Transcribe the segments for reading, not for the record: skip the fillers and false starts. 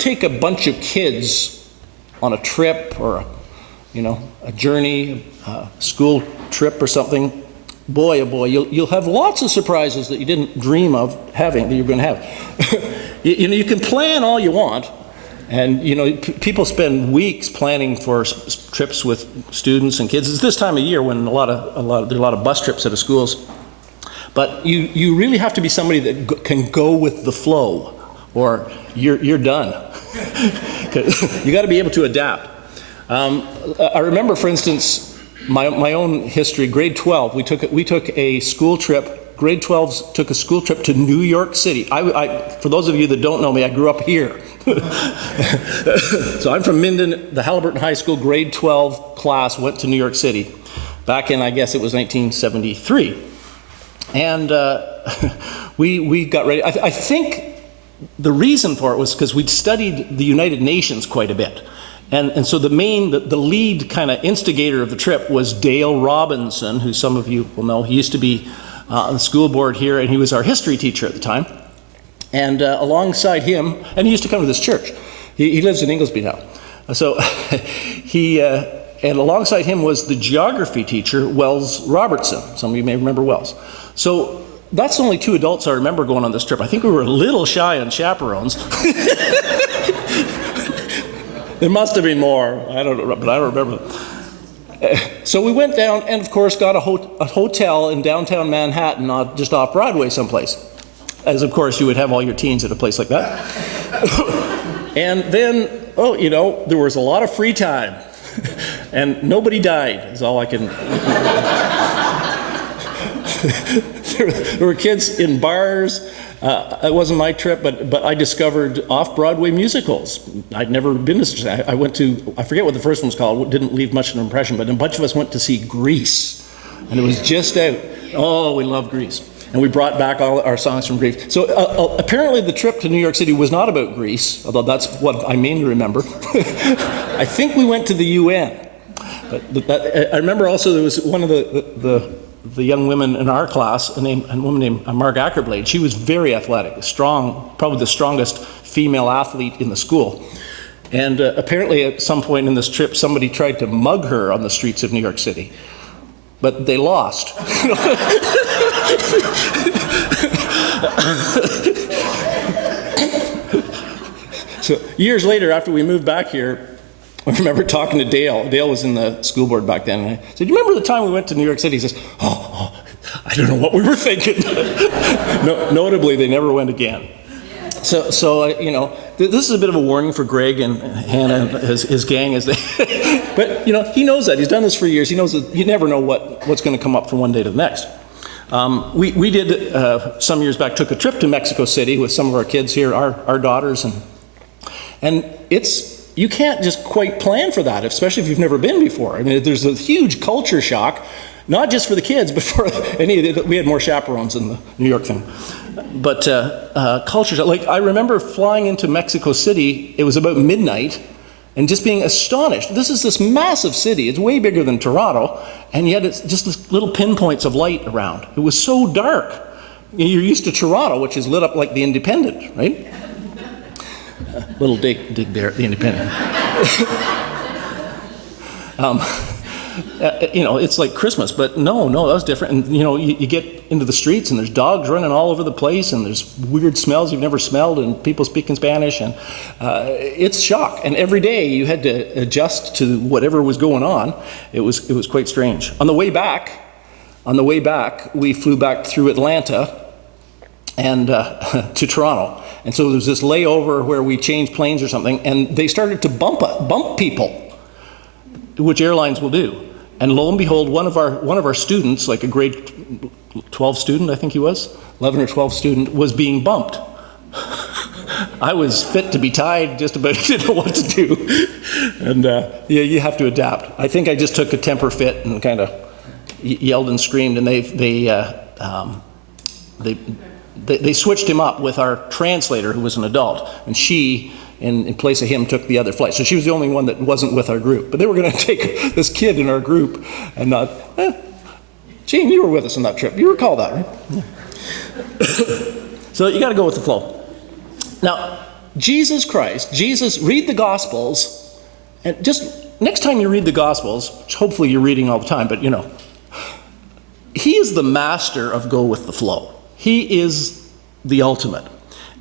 take a bunch of kids on a trip or a journey, a school trip or something, boy, oh boy, you'll have lots of surprises that you didn't dream of having, that you're going to have. You can plan all you want, and people spend weeks planning for trips with students and kids. It's this time of year when there are a lot of bus trips out of schools. But you really have to be somebody that can go with the flow, or you're done. You got to be able to adapt. I remember, for instance, my own history. Grade 12, we took a school trip. Grade 12s took a school trip to New York City. For those of you that don't know me, I grew up here. So I'm from Minden. The Haliburton High School grade 12 class went to New York City back in, I guess it was 1973. And we got ready. I think the reason for it was because we'd studied the United Nations quite a bit. And so the lead kind of instigator of the trip was Dale Robinson, who some of you will know. He used to be on the school board here, and he was our history teacher at the time. And alongside him, and he used to come to this church. He lives in Inglesby now. So and alongside him was the geography teacher, Wells Robertson. Some of you may remember Wells. So that's only two adults I remember going on this trip. I think we were a little shy on chaperones. There must have been more. I don't know, but I don't remember. So we went down and, of course, got a hotel in downtown Manhattan, just off Broadway someplace. As, of course, you would have all your teens at a place like that. And then, there was a lot of free time. And nobody died, is all I can... There were kids in bars. It wasn't my trip, but I discovered off-Broadway musicals. I'd never been to. I went to, I forget what the first one was called. Didn't leave much of an impression, but a bunch of us went to see Grease, and it was just out. Oh, we love Grease, and we brought back all our songs from Grease. So apparently, the trip to New York City was not about Grease, although that's what I mainly remember. I think we went to the UN. But I remember also there was one of the young women in our class, a woman named Marg Ackerblade. She was very athletic, strong, probably the strongest female athlete in the school. And apparently at some point in this trip, somebody tried to mug her on the streets of New York City. But they lost. So years later, after we moved back here, I remember talking to Dale. Dale was in the school board back then. And I said, "Do you remember the time we went to New York City?" He says, oh, I don't know what we were thinking. Notably, they never went again. So this is a bit of a warning for Greg and Hannah and his gang. But, he knows that. He's done this for years. He knows that you never know what's going to come up from one day to the next. We did, some years back, took a trip to Mexico City with some of our kids here, our daughters. And you can't just quite plan for that, especially if you've never been before. I mean, there's a huge culture shock, not just for the kids, but for we had more chaperones in the New York thing. But culture shock, like I remember flying into Mexico City, it was about midnight, and just being astonished. This is this massive city, it's way bigger than Toronto, and yet it's just this little pinpoints of light around. It was so dark. You're used to Toronto, which is lit up like the Independent, right? Little dig there, the Independent. It's like Christmas, but no, that was different. And you get into the streets and there's dogs running all over the place and there's weird smells you've never smelled and people speaking Spanish and it's shock. And every day you had to adjust to whatever was going on. It was quite strange. On the way back, we flew back through Atlanta and to Toronto. And so there was this layover where we changed planes or something, and they started to bump people, which airlines will do. And lo and behold, one of our students, like a grade 12 student, I think he was, 11 or 12 student, was being bumped. I was fit to be tied, just about didn't know what to do. And you have to adapt. I think I just took a temper fit and kind of yelled and screamed, and they switched him up with our translator, who was an adult, and she, in place of him, took the other flight. So she was the only one that wasn't with our group. But they were going to take this kid in our group and not, Gene, you were with us on that trip. You recall that, right? Yeah. So you got to go with the flow. Now, Jesus Christ, read the Gospels, and just next time you read the Gospels, which hopefully you're reading all the time, but he is the master of go with the flow. He is the ultimate.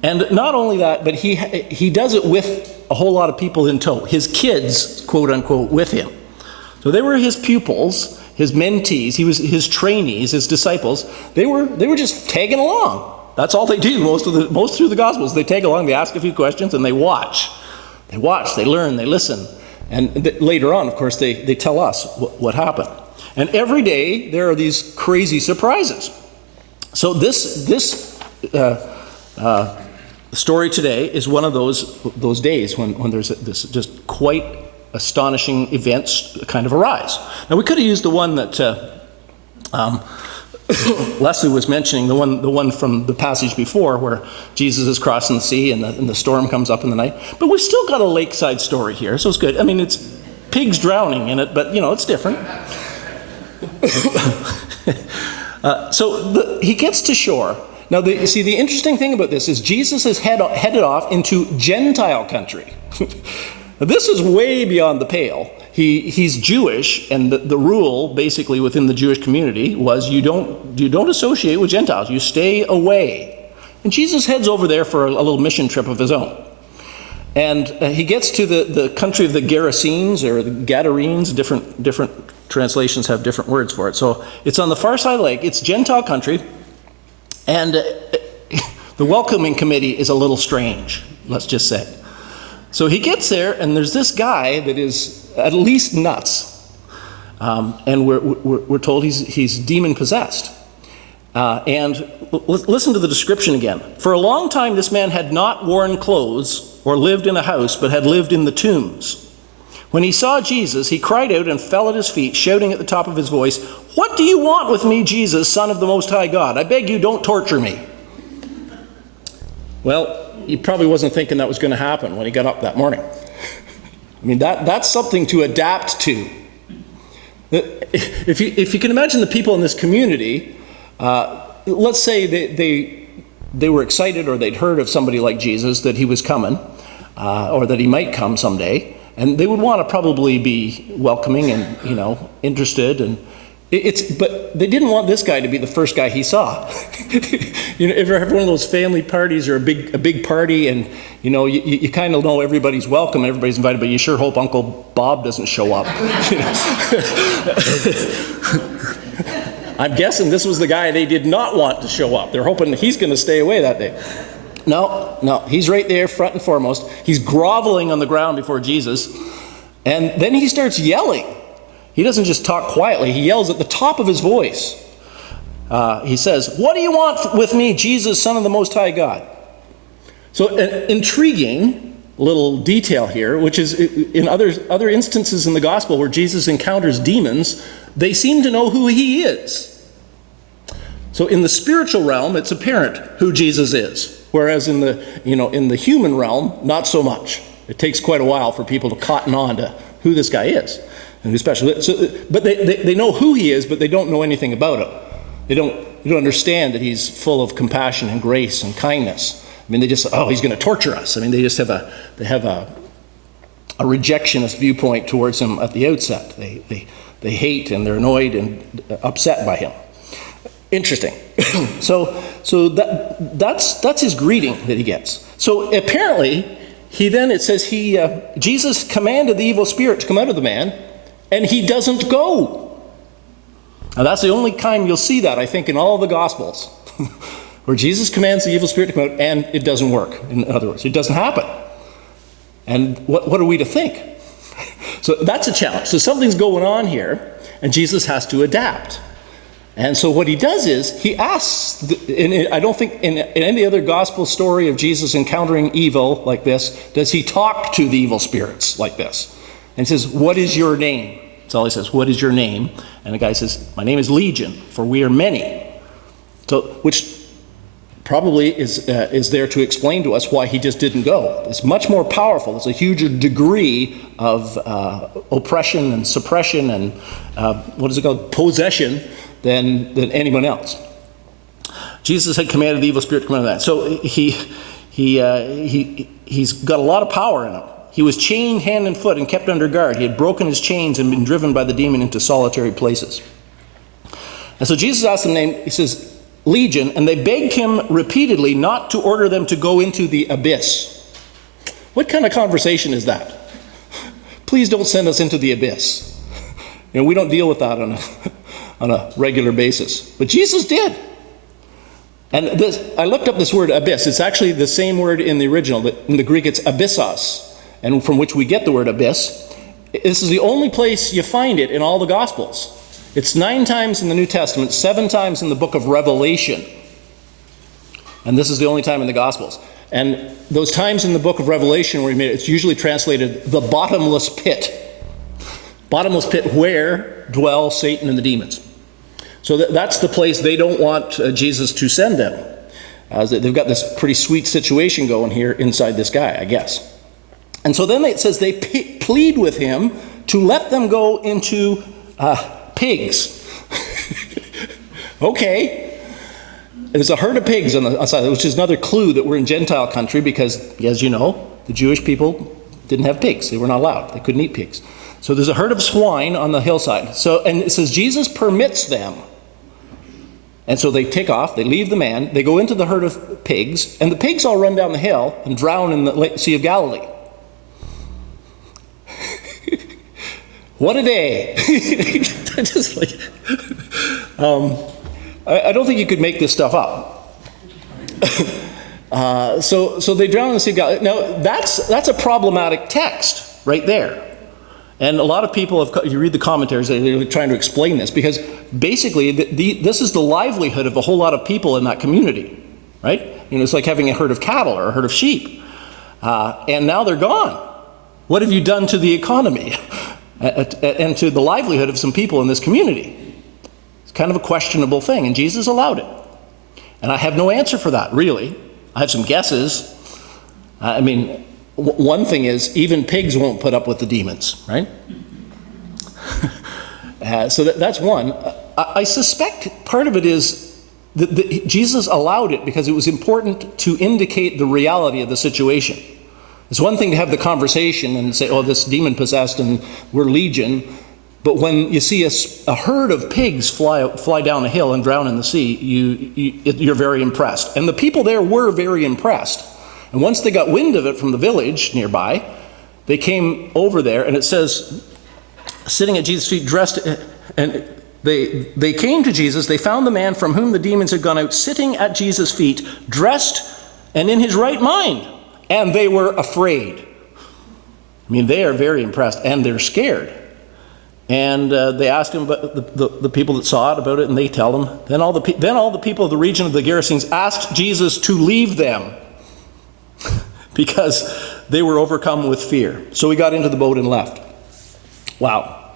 And not only that, but he does it with a whole lot of people in tow. His kids, quote unquote, with him. So they were his pupils, his mentees, his trainees, his disciples. They were just tagging along. That's all they do most through the Gospels. They tag along, they ask a few questions, and they watch. They watch, they learn, they listen. And later on, of course, they tell us what happened. And every day there are these crazy surprises. So this story today is one of those days when there's this just quite astonishing events kind of arise. Now we could have used the one that Leslie was mentioning, the one from the passage before where Jesus is crossing the sea and the storm comes up in the night. But we've still got a lakeside story here, so it's good. I mean, it's pigs drowning in it, but it's different. So he gets to shore. Now, the interesting thing about this is Jesus is headed off into Gentile country. Now, this is way beyond the pale. He's Jewish, and the rule basically within the Jewish community was you don't associate with Gentiles. You stay away. And Jesus heads over there for a little mission trip of his own. And he gets to the country of the Gerasenes or the Gadarenes. Different translations have different words for it. So it's on the far side of the lake. It's Gentile country. And the welcoming committee is a little strange, let's just say. So he gets there, and there's this guy that is at least nuts. And we're told he's demon-possessed. And listen to the description again. For a long time, this man had not worn clothes or lived in a house, but had lived in the tombs. When he saw Jesus, he cried out and fell at his feet, shouting at the top of his voice, "What do you want with me, Jesus, Son of the Most High God? I beg you, don't torture me." Well, he probably wasn't thinking that was going to happen when he got up that morning. I mean, that's something to adapt to. If you can imagine the people in this community, let's say they were excited or they'd heard of somebody like Jesus, that he was coming, or that he might come someday. And they would want to probably be welcoming and, interested. And but they didn't want this guy to be the first guy he saw. If you ever have one of those family parties or a big party, and you kind of know everybody's welcome, everybody's invited, but you sure hope Uncle Bob doesn't show up. I'm guessing this was the guy they did not want to show up. They're hoping he's going to stay away that day. No, he's right there front and foremost. He's groveling on the ground before Jesus, and then he starts yelling. He doesn't just talk quietly, he yells at the top of his voice. He says, "What do you want with me, Jesus, Son of the Most High God?" So an intriguing little detail here, which is in other instances in the gospel where Jesus encounters demons, they seem to know who he is. So in the spiritual realm, it's apparent who Jesus is. Whereas in the human realm, not so much. It takes quite a while for people to cotton on to who this guy is, and especially. But they know who he is, but they don't know anything about him. They don't understand that he's full of compassion and grace and kindness. I mean, they just he's going to torture us. I mean, they just have a rejectionist viewpoint towards him at the outset. They hate and they're annoyed and upset by him. Interesting. So that's his greeting that he gets. So apparently, it says Jesus commanded the evil spirit to come out of the man, and he doesn't go. Now that's the only time you'll see that, I think, in all the Gospels, where Jesus commands the evil spirit to come out, and it doesn't work. In other words, it doesn't happen. And what are we to think? So that's a challenge. So something's going on here, and Jesus has to adapt. And so what he does is he asks, I don't think in any other gospel story of Jesus encountering evil like this, does he talk to the evil spirits like this. And he says, "What is your name?" That's all he says, "What is your name?" And the guy says, "My name is Legion, for we are many." So, which probably is there to explain to us why he just didn't go. It's much more powerful. It's a huger degree of oppression and suppression and what is it called? Possession than anyone else. Jesus had commanded the evil spirit to come out of that. So he he's got a lot of power in him. He was chained hand and foot and kept under guard. He had broken his chains and been driven by the demon into solitary places. And so Jesus asked them name, he says, Legion, and they begged him repeatedly not to order them to go into the abyss. What kind of conversation is that? Please don't send us into the abyss. We don't deal with that on a regular basis. But Jesus did. And I looked up this word abyss. It's actually the same word in the original. In the Greek, it's abyssos, and from which we get the word abyss. This is the only place you find it in all the Gospels. It's 9 times in the New Testament, 7 times in the book of Revelation. And this is the only time in the Gospels. And those times in the book of Revelation where it's usually translated the bottomless pit. Bottomless pit where dwell Satan and the demons. So that's the place they don't want Jesus to send them. They've got this pretty sweet situation going here inside this guy, I guess. And so then it says they plead with him to let them go into pigs. Okay. There's a herd of pigs on the side, which is another clue that we're in Gentile country because, as you know, the Jewish people didn't have pigs. They were not allowed. They couldn't eat pigs. So there's a herd of swine on the hillside. And it says Jesus permits them. And so they take off, they leave the man, they go into the herd of pigs, and the pigs all run down the hill and drown in the Sea of Galilee. What a day. Just like, I don't think you could make this stuff up. So they drown in the Sea of Galilee. Now, that's a problematic text right there. And a lot of people, if you read the commentaries, they're trying to explain this because basically this is the livelihood of a whole lot of people in that community, right? It's like having a herd of cattle or a herd of sheep. And now they're gone. What have you done to the economy and to the livelihood of some people in this community? It's kind of a questionable thing, and Jesus allowed it. And I have no answer for that, really. I have some guesses. One thing is, even pigs won't put up with the demons, right? So that's one. I suspect part of it is that Jesus allowed it because it was important to indicate the reality of the situation. It's one thing to have the conversation and say, oh, this demon-possessed and we're legion. But when you see a herd of pigs fly down a hill and drown in the sea, you're very impressed. And the people there were very impressed. And once they got wind of it from the village nearby, they came over there, and it says, sitting at Jesus' feet, dressed, and they came to Jesus. They found the man from whom the demons had gone out, sitting at Jesus' feet, dressed and in his right mind. And they were afraid. They are very impressed, and they're scared. And they asked him about the people that saw it about it, and they tell them. Then all the people of the region of the Gerasenes asked Jesus to leave them, because they were overcome with fear. So he got into the boat and left. Wow.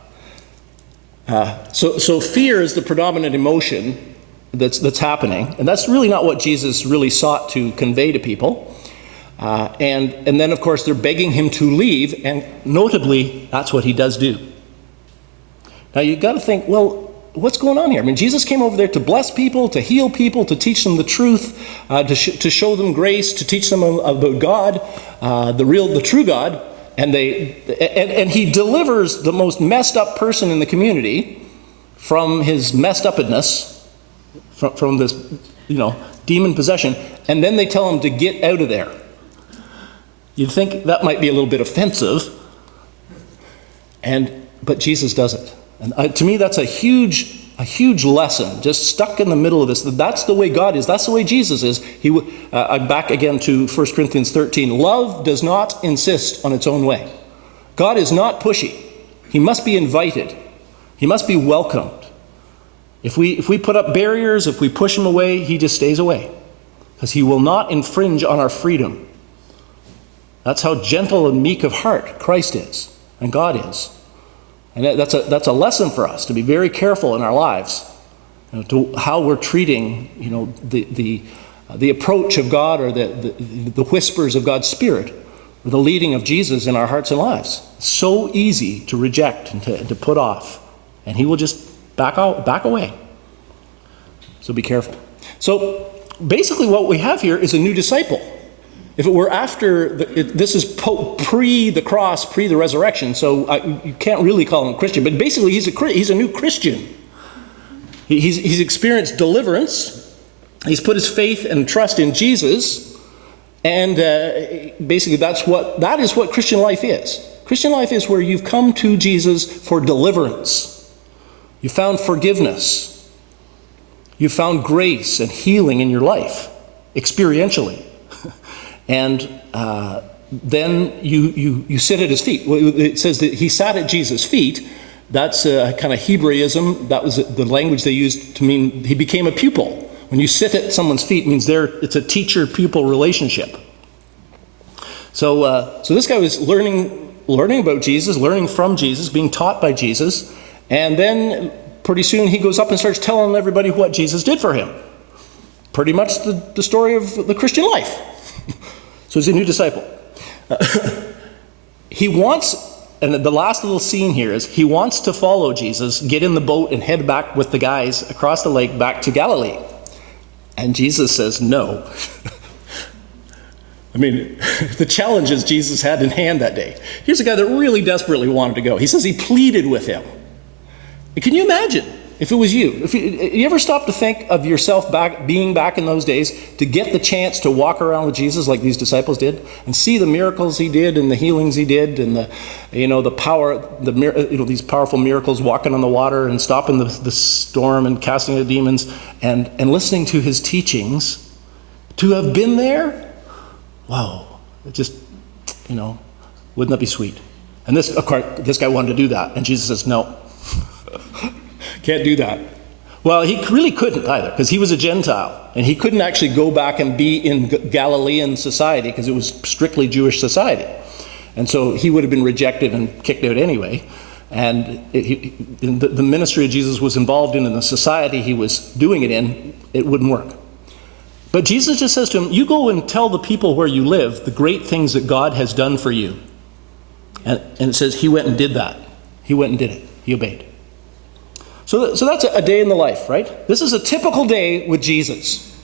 So fear is the predominant emotion that's happening. And that's really not what Jesus really sought to convey to people. And then, of course, they're begging him to leave. And notably, that's what he does do. Now, you've got to think, well, what's going on here? Jesus came over there to bless people, to heal people, to teach them the truth, to show them grace, to teach them about God, the true God, and he delivers the most messed up person in the community from his messed upness, from this, demon possession, and then they tell him to get out of there. You'd think that might be a little bit offensive, but Jesus does it. And to me, that's a huge lesson, just stuck in the middle of this. That's the way God is. That's the way Jesus is. I'm back again to 1 Corinthians 13. Love does not insist on its own way. God is not pushy. He must be invited. He must be welcomed. If we put up barriers, if we push him away, he just stays away. Because he will not infringe on our freedom. That's how gentle and meek of heart Christ is, and God is. And that's a lesson for us to be very careful in our lives, to how we're treating, the approach of God or the whispers of God's Spirit, or the leading of Jesus in our hearts and lives. It's so easy to reject and to put off, and he will just back away. So be careful. So basically, what we have here is a new disciple. If it were after, this is pre the cross, pre the resurrection, so you can't really call him a Christian, but basically he's a new Christian. He's experienced deliverance, he's put his faith and trust in Jesus, and basically that is what Christian life is. Christian life is where you've come to Jesus for deliverance. You found forgiveness. You found grace and healing in your life, experientially. And then you sit at his feet. It says that he sat at Jesus' feet. That's a kind of Hebraism. That was the language they used to mean he became a pupil. When you sit at someone's feet, it means it's a teacher-pupil relationship. So this guy was learning about Jesus, learning from Jesus, being taught by Jesus, and then pretty soon he goes up and starts telling everybody what Jesus did for him. Pretty much the story of the Christian life. So he's a new disciple. He wants, and the last little scene here is, he wants to follow Jesus, get in the boat and head back with the guys across the lake back to Galilee. And Jesus says no. I mean, the challenges Jesus had in hand that day. Here's a guy that really desperately wanted to go. He says he pleaded with him. Can you imagine if it was you? If you ever stop to think of yourself being back in those days, to get the chance to walk around with Jesus like these disciples did, and see the miracles he did and the healings he did, and the power, these powerful miracles, walking on the water and stopping the storm and casting out demons, and listening to his teachings, to have been there. Wow, it just, wouldn't that be sweet? And this guy wanted to do that, and Jesus says, no, can't do that. Well, he really couldn't either, because he was a Gentile, and he couldn't actually go back and be in Galilean society, because it was strictly Jewish society. And so he would have been rejected and kicked out anyway. And the ministry of Jesus was involved in the society he was doing it in, it wouldn't work. But Jesus just says to him, you go and tell the people where you live the great things that God has done for you. And it says he went and did that. He went and did it. He obeyed. So that's a day in the life, right? This is a typical day with Jesus.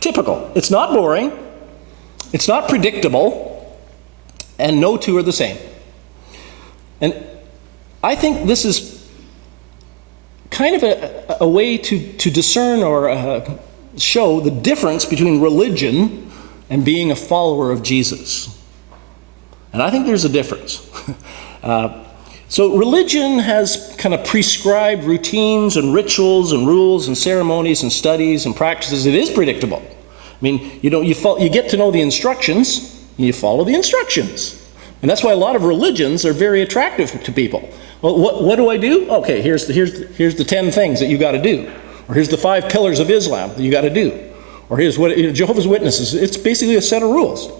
Typical. It's not boring. It's not predictable. And no two are the same. And I think this is kind of a way to discern or show the difference between religion and being a follower of Jesus. And I think there's a difference. So religion has kind of prescribed routines and rituals and rules and ceremonies and studies and practices. It is predictable. I mean, you get to know the instructions, and you follow the instructions. And that's why a lot of religions are very attractive to people. Well, what do I do? Okay, here's the 10 things that you got to do. Or here's the 5 pillars of Islam that you got to do. Or here's what Jehovah's Witnesses. It's basically a set of rules.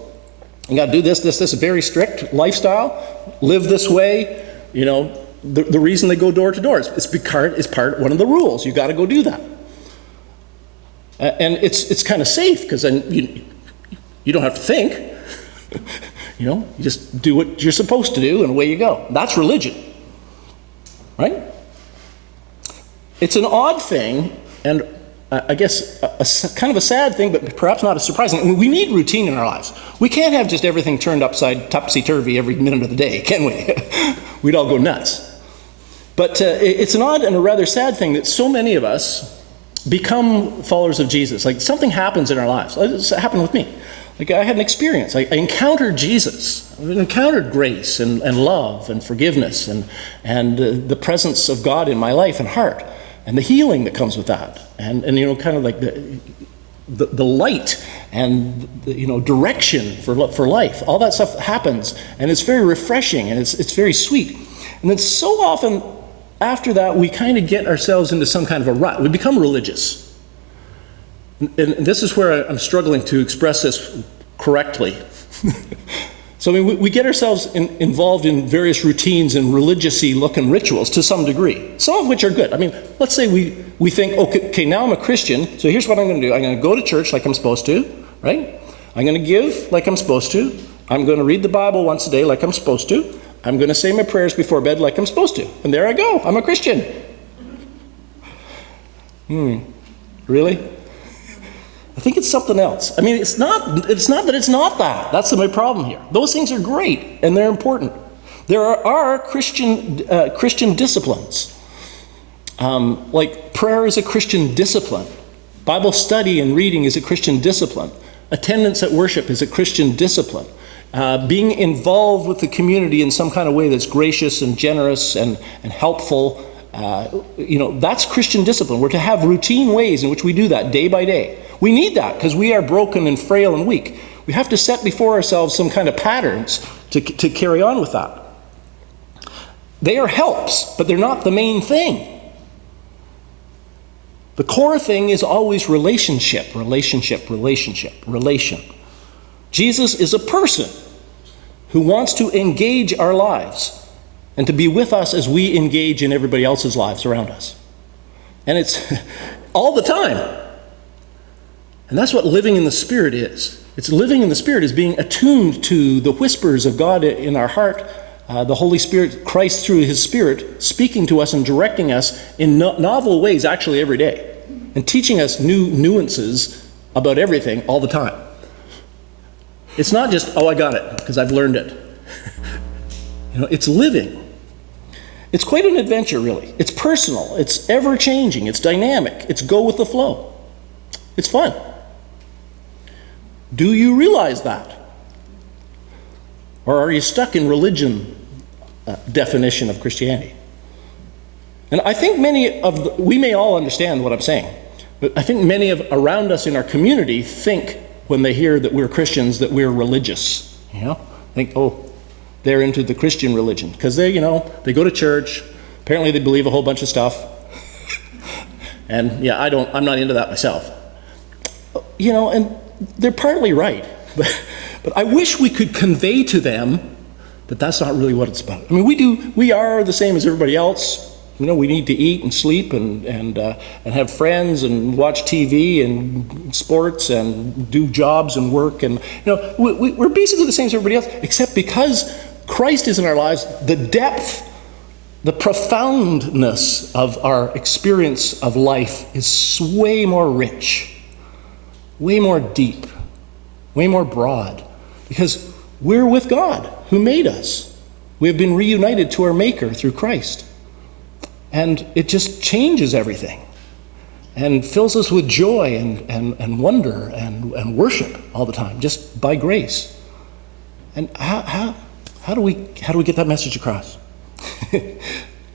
You got to do this very strict lifestyle. Live this way. The reason they go door to door is because it's one of the rules. You got to go do that. And it's kind of safe, because then you don't have to think. You just do what you're supposed to do, and away you go. That's religion, right? It's an odd thing, and I guess a kind of a sad thing, but perhaps not as surprising. I mean, we need routine in our lives. We can't have just everything turned topsy-turvy every minute of the day, can we? We'd all go nuts. But it's an odd and a rather sad thing that so many of us become followers of Jesus. Like, something happens in our lives. It happened with me. Like, I had an experience. I encountered Jesus. I encountered grace and love and forgiveness and the presence of God in my life and heart, and the healing that comes with that, and kind of like the light and direction for life. All that stuff happens, and it's very refreshing, and it's very sweet. And then so often after that, we kind of get ourselves into some kind of a rut. We become religious. And this is where I'm struggling to express this correctly. So I mean, we get ourselves involved in various routines and religious-y looking rituals to some degree, some of which are good. I mean, let's say we think, okay, now I'm a Christian, so here's what I'm going to do. I'm going to go to church like I'm supposed to, right? I'm going to give like I'm supposed to. I'm going to read the Bible once a day like I'm supposed to. I'm going to say my prayers before bed like I'm supposed to. And there I go. I'm a Christian. Really? I think it's something else. I mean, it's not that it's not that. That's my problem here. Those things are great and they're important. There are Christian disciplines. Like prayer is a Christian discipline. Bible study and reading is a Christian discipline. Attendance at worship is a Christian discipline. Being involved with the community in some kind of way that's gracious and generous and helpful, that's Christian discipline. We're to have routine ways in which we do that day by day. We need that because we are broken and frail and weak. We have to set before ourselves some kind of patterns to carry on with that. They are helps, but they're not the main thing. The core thing is always relationship. Jesus is a person who wants to engage our lives and to be with us as we engage in everybody else's lives around us. And it's all the time. And that's what living in the Spirit is. It's living in the Spirit is being attuned to the whispers of God in our heart, the Holy Spirit, Christ through his Spirit, speaking to us and directing us in novel ways actually every day, and teaching us new nuances about everything all the time. It's not just, I got it, because I've learned it. It's living. It's quite an adventure, really. It's personal. It's ever-changing. It's dynamic. It's go with the flow. It's fun. Do you realize that? Or are you stuck in religion definition of Christianity? And I think we may all understand what I'm saying, but I think many around us in our community think when they hear that we're Christians that we're religious. Think, they're into the Christian religion because they go to church. Apparently they believe a whole bunch of stuff. And I'm not into that myself. And they're partly right, but I wish we could convey to them that that's not really what it's about. I mean, we are the same as everybody else. We need to eat and sleep and have friends and watch TV and sports and do jobs and work, and we're basically the same as everybody else, except because Christ is in our lives, the depth, the profoundness of our experience of life is way more rich, way more deep, way more broad, because we're with God who made us. We have been reunited to our Maker through Christ. And it just changes everything and fills us with joy and wonder and worship all the time, just by grace. And how do we get that message across?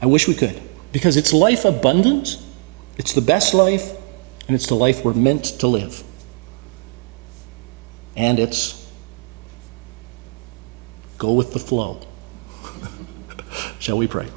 I wish we could, because it's life abundant, it's the best life, and it's the life we're meant to live. And it's go with the flow. Shall we pray?